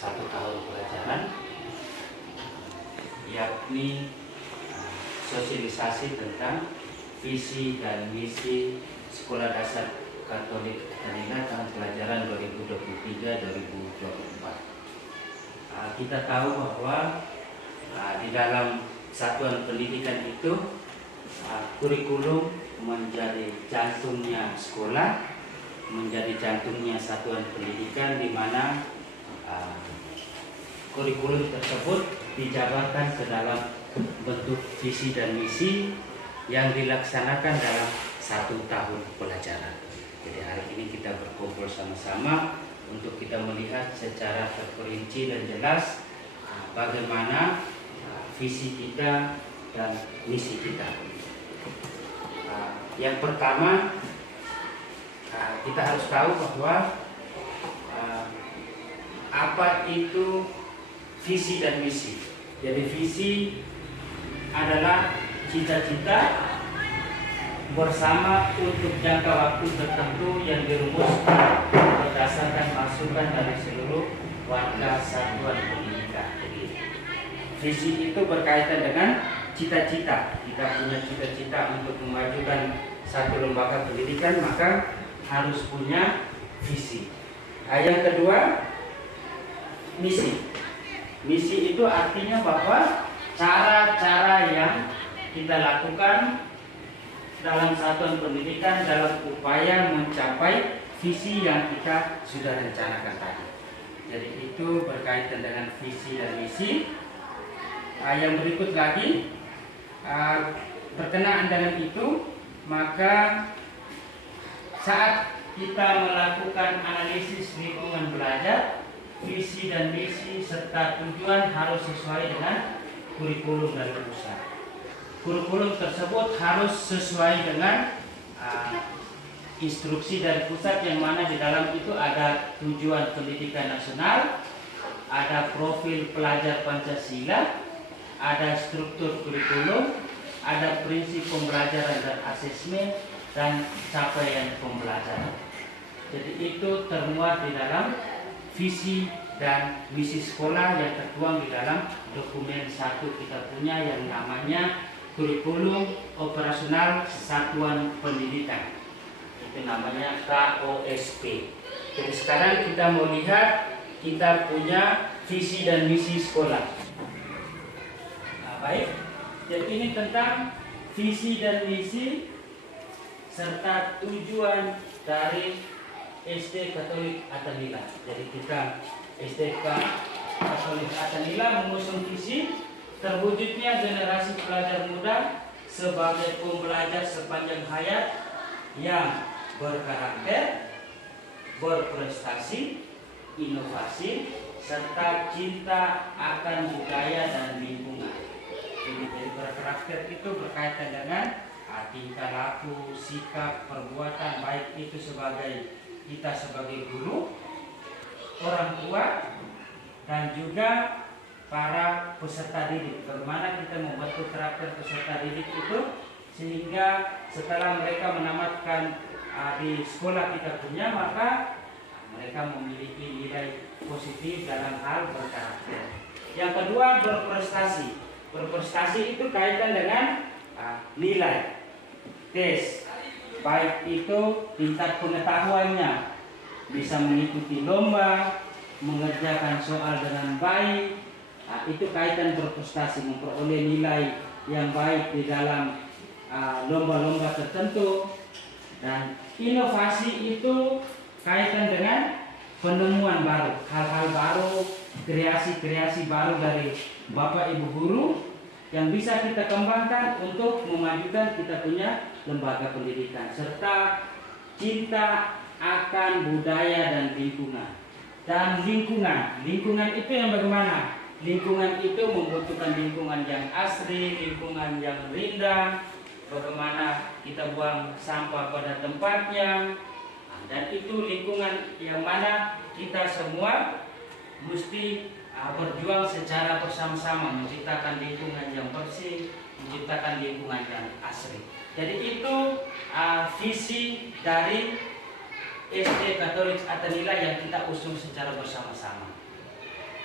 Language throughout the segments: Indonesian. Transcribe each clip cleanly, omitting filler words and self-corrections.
satu tahun pelajaran, yakni sosialisasi tentang visi dan misi Sekolah Dasar Katolik Atanila tahun pelajaran 2023-2024. Kita tahu bahwa di dalam satuan pendidikan itu kurikulum menjadi jantungnya sekolah, menjadi jantungnya satuan pendidikan, di mana kurikulum tersebut dijabarkan ke dalam bentuk visi dan misi yang dilaksanakan dalam satu tahun pelajaran. Jadi hari ini kita berkumpul sama-sama untuk kita melihat secara terperinci dan jelas bagaimana visi kita dan misi kita. Yang pertama, kita harus tahu bahwa apa itu visi dan misi. Jadi visi adalah cita-cita bersama untuk jangka waktu tertentu yang dirumuskan berdasarkan masukan dari seluruh warga satuan pendidikan. Jadi, visi itu berkaitan dengan cita-cita. Kita punya cita-cita untuk memajukan satu lembaga pendidikan, maka harus punya visi. Yang kedua, misi. Misi itu artinya bahwa cara-cara yang kita lakukan dalam satuan pendidikan dalam upaya mencapai visi yang kita sudah rencanakan tadi. Jadi itu berkaitan dengan visi dan misi. Yang berikut lagi berkenaan dengan itu, maka saat kita melakukan analisis lingkungan belajar, visi dan misi serta tujuan harus sesuai dengan kurikulum dari pusat. Kurikulum tersebut harus sesuai dengan instruksi dari pusat, yang mana di dalam itu ada tujuan pendidikan nasional, ada profil pelajar Pancasila, ada struktur kurikulum, ada prinsip pembelajaran dan asesmen, dan capaian pembelajaran. Jadi itu termuat di dalam visi dan misi sekolah yang tertuang di dalam dokumen satu kita punya yang namanya Kurikulum Operasional Satuan Pendidikan. Itu namanya KOSP. Jadi sekarang kita mau lihat kita punya visi dan misi sekolah. Baik. Jadi ini tentang visi dan misi serta tujuan dari SD Katolik Atanila. Jadi kita SDK Katolik Atanila mengusung visi terwujudnya generasi pelajar muda sebagai pembelajar sepanjang hayat yang berkarakter, berprestasi, inovasi, serta cinta akan budaya dan lingkungan. Jadi berkarakter itu berkaitan dengan tingkah laku, sikap, perbuatan, baik itu sebagai kita sebagai guru, orang tua, dan juga para peserta didik. Bagaimana kita membentuk karakter peserta didik itu sehingga setelah mereka menamatkan di sekolah kita punya, maka mereka memiliki nilai positif dalam hal berkarakter. Yang kedua, berprestasi. Berprestasi itu kaitan dengan nilai tes, baik itu tingkat pengetahuannya, bisa mengikuti lomba, mengerjakan soal dengan baik. Itu kaitan berprestasi, memperoleh nilai yang baik di dalam lomba-lomba tertentu. Dan inovasi itu kaitan dengan penemuan baru, hal-hal baru, kreasi-kreasi baru dari Bapak Ibu guru yang bisa kita kembangkan untuk memajukan kita punya lembaga pendidikan, serta cinta akan budaya dan lingkungan. Dan lingkungan itu yang bagaimana? Lingkungan itu membutuhkan lingkungan yang asri, lingkungan yang rindang, bagaimana kita buang sampah pada tempatnya, dan itu lingkungan yang mana kita semua mesti berjuang secara bersama-sama menciptakan lingkungan yang bersih, menciptakan lingkungan yang asri. Jadi itu visi dari SD Katolik Atanila yang kita usung secara bersama-sama.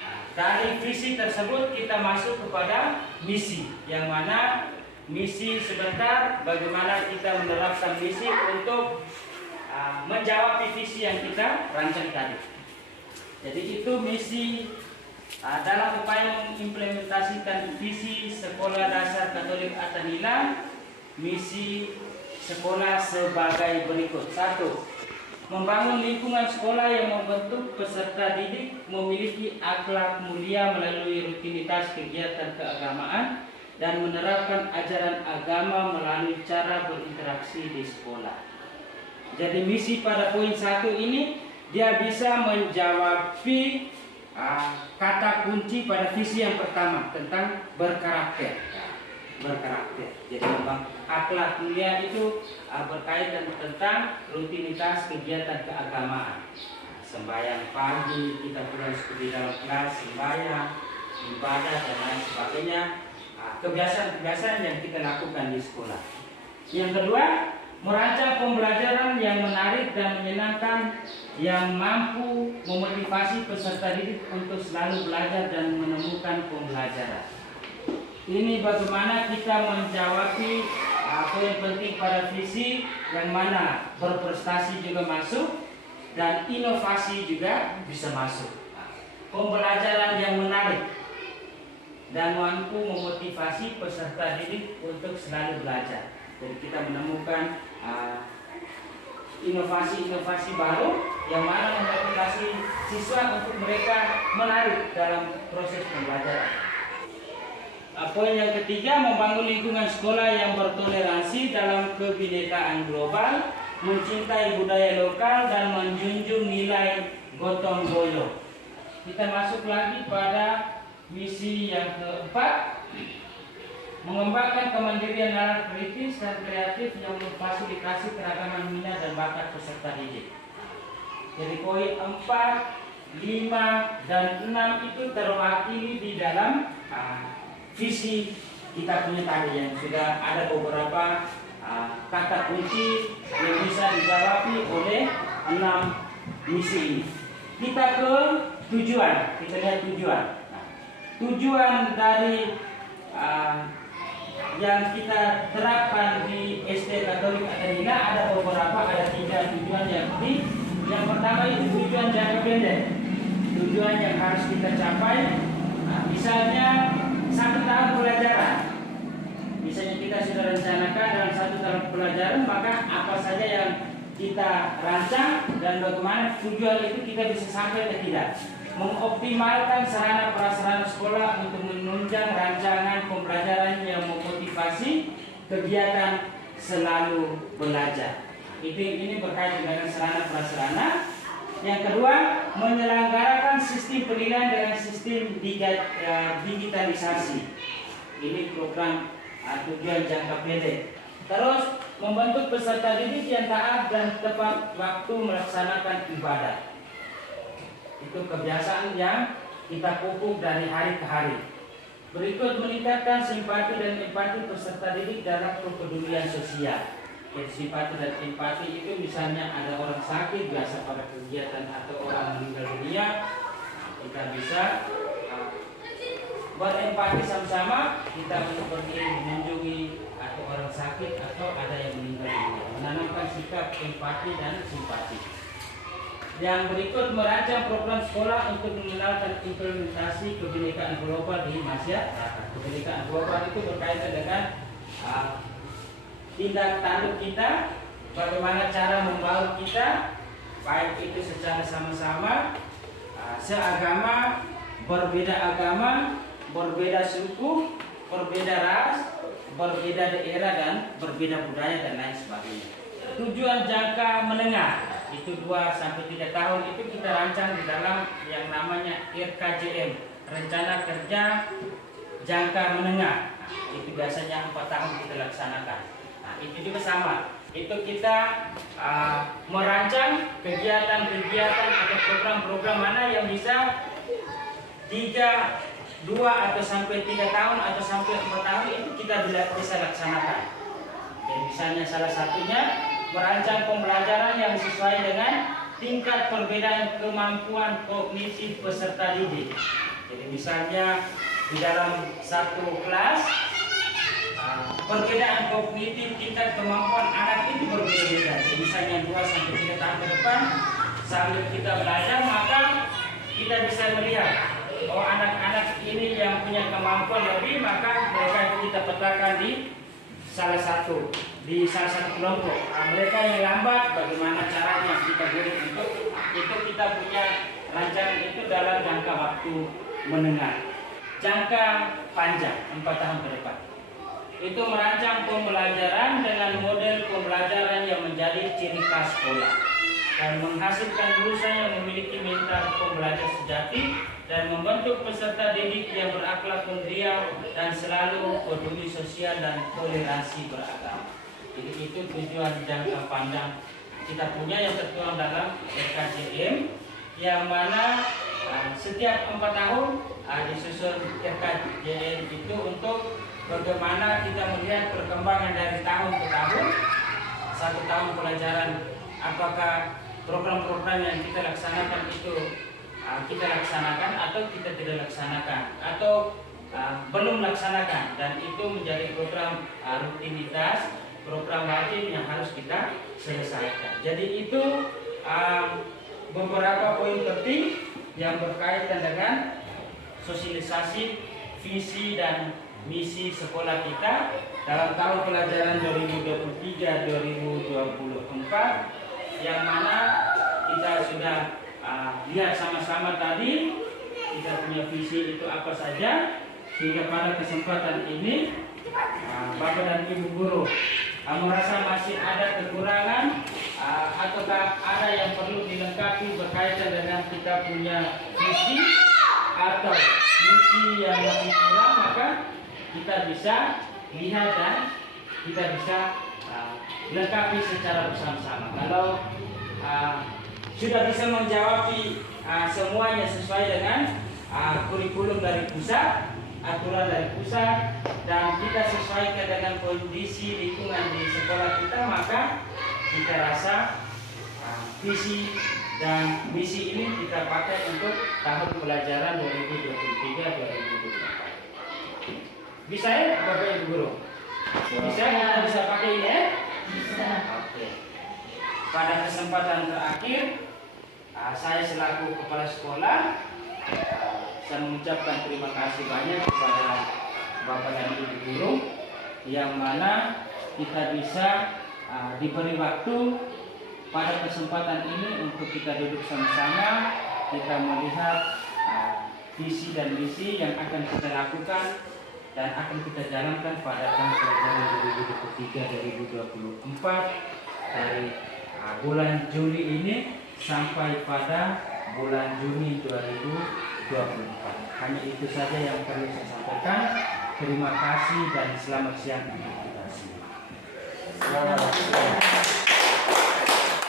Dari visi tersebut kita masuk kepada misi, yang mana misi sebentar bagaimana kita menerapkan misi untuk menjawab visi yang kita rancang tadi. Jadi itu misi dalam upaya mengimplementasikan visi Sekolah Dasar Katolik Attanila. Misi sekolah sebagai berikut. 1. Membangun lingkungan sekolah yang membentuk peserta didik memiliki akhlak mulia melalui rutinitas kegiatan keagamaan dan menerapkan ajaran agama melalui cara berinteraksi di sekolah. Jadi misi pada poin 1 ini dia bisa menjawab kata kunci pada visi yang pertama tentang berkarakter. Jadi memang akhlak mulia itu berkaitan tentang rutinitas kegiatan keagamaan. Sembahyang pagi, kita pulang seperti dalam kelas, sembahyang, ibadah dan lain sebagainya. Kebiasaan-kebiasaan yang kita lakukan di sekolah. Yang kedua, merancang pembelajaran yang menarik dan menyenangkan yang mampu memotivasi peserta didik untuk selalu belajar dan menemukan pembelajaran. Ini bagaimana kita menjawab apa yang penting pada visi, yang mana berprestasi juga masuk dan inovasi juga bisa masuk. Pembelajaran yang menarik dan mampu memotivasi peserta didik untuk selalu belajar. Jadi kita menemukan inovasi-inovasi baru yang mana memotivasi siswa untuk mereka menarik dalam proses pembelajaran. Poin yang ketiga, membangun lingkungan sekolah yang bertoleransi dalam kebinekaan global, mencintai budaya lokal dan menjunjung nilai gotong royong. Kita masuk lagi pada misi yang keempat, mengembangkan kemandirian nalar kritis dan kreatif yang memfasilitasi keragaman minat dan bakat peserta didik. Jadi poin 4, 5, dan 6 itu terwakili di dalam visi kita punya tadi, yang sudah ada beberapa kata kunci yang bisa dijawab oleh 6 misi ini. Kita ke tujuan, kita lihat tujuan. Tujuan dari yang kita terapkan di SD Katolik Attanila ada beberapa, ada 3 tujuan yang penting. Yang pertama itu tujuan jangka pendek, tujuan yang harus kita capai. Misalnya 1 tahun pelajaran. Misalnya kita sudah rencanakan dalam 1 tahun pelajaran, maka apa saja yang kita rancang dan bagaimana tujuan itu kita bisa sampai atau tidak. Mengoptimalkan sarana prasarana sekolah untuk menunjang rancangan pembelajaran yang memotivasi kegiatan selalu belajar. Ini berkaitan dengan sarana prasarana. Yang kedua, menyelenggarakan sistem penilaian dengan sistem digitalisasi. Ini program tujuan jangka pendek. Terus, membentuk peserta didik yang taat dan tepat waktu melaksanakan ibadah. Itu kebiasaan yang kita pupuk dari hari ke hari. Berikut, meningkatkan simpati dan empati peserta didik dalam kepedulian sosial. Simpati dan empati itu misalnya ada orang sakit, biasa pada kegiatan atau orang meninggal dunia, kita bisa berempati sama-sama, kita pergi mengunjungi atau orang sakit atau ada yang meninggal dunia, menanamkan sikap empati dan simpati. Yang berikut, merancang program sekolah untuk mengenalkan implementasi kebinekaan global di masyarakat. Kebinekaan global itu berkaitan dengan tindak tanduk kita, bagaimana cara membaur kita, baik itu secara sama-sama, seagama, berbeda suku, berbeda ras, berbeda daerah dan berbeda budaya dan lain sebagainya. Tujuan jangka menengah itu 2-3 tahun itu kita rancang di dalam yang namanya RKJM, Rencana Kerja Jangka Menengah. Itu biasanya 4 tahun kita laksanakan. Itu juga sama, itu kita merancang kegiatan-kegiatan atau program-program mana yang bisa 2 atau sampai 3 tahun atau sampai 4 tahun itu kita bisa laksanakan. Jadi misalnya salah satunya merancang pembelajaran yang sesuai dengan tingkat perbedaan kemampuan kognitif peserta didik. Jadi misalnya di dalam satu kelas, perbedaan kognitif kita, kemampuan anak itu berbeda-beda. Jadi misalnya 2 sampai 3 tahun ke depan sambil kita belajar, maka kita bisa melihat anak-anak ini yang punya kemampuan lebih, maka mereka kita petakan di salah satu kelompok. Mereka yang lambat, bagaimana caranya kita beri untuk itu. Kita punya rancangan itu dalam jangka waktu menengah, jangka panjang 4 tahun ke depan. Itu merancang pembelajaran dengan model pembelajaran yang menjadi ciri khas sekolah dan menghasilkan lulusan yang memiliki mental pembelajar sejati dan membentuk peserta didik yang berakhlak mulia dan selalu peduli sosial dan toleransi beragama. Jadi itu tujuan jangka panjang kita punya yang tertuang dalam RKJM, yang mana setiap 4 tahun disusun RKJM itu untuk bagaimana kita melihat perkembangan dari tahun ke tahun, 1 tahun pelajaran, apakah program-program yang kita laksanakan itu kita laksanakan atau kita tidak laksanakan atau belum laksanakan, dan itu menjadi program rutinitas, program wajib yang harus kita selesaikan. Jadi itu beberapa poin penting yang berkaitan dengan sosialisasi visi dan misi sekolah kita dalam tahun pelajaran 2023-2024, yang mana kita sudah lihat sama-sama tadi kita punya visi itu apa saja, sehingga pada kesempatan ini Bapak dan Ibu guru merasa masih ada kekurangan ataukah ada yang perlu dilengkapi berkaitan dengan kita punya visi atau misi yang masih kurang, maka kita bisa lihat dan kita bisa lengkapi secara bersama-sama. Kalau sudah bisa menjawab semuanya sesuai dengan kurikulum dari pusat, aturan dari pusat, dan kita sesuaikan dengan kondisi lingkungan di sekolah kita, maka kita rasa visi dan misi ini kita pakai untuk tahun pelajaran 2023-2024. Bisa ya Bapak Ibu guru? Bisa, kita bisa pakai ini ya? Bisa. Oke. Pada kesempatan terakhir, saya selaku kepala sekolah, saya mengucapkan terima kasih banyak kepada Bapak dan Ibu guru, yang mana kita bisa diberi waktu pada kesempatan ini untuk kita duduk sama-sama, kita melihat visi dan misi yang akan kita lakukan dan akan kita jalankan pada tahun pelajaran 2023-2024 dari bulan Juli ini sampai pada bulan Juni 2024. Hanya itu saja yang perlu saya sampaikan. Terima kasih dan selamat siang untuk kita semua.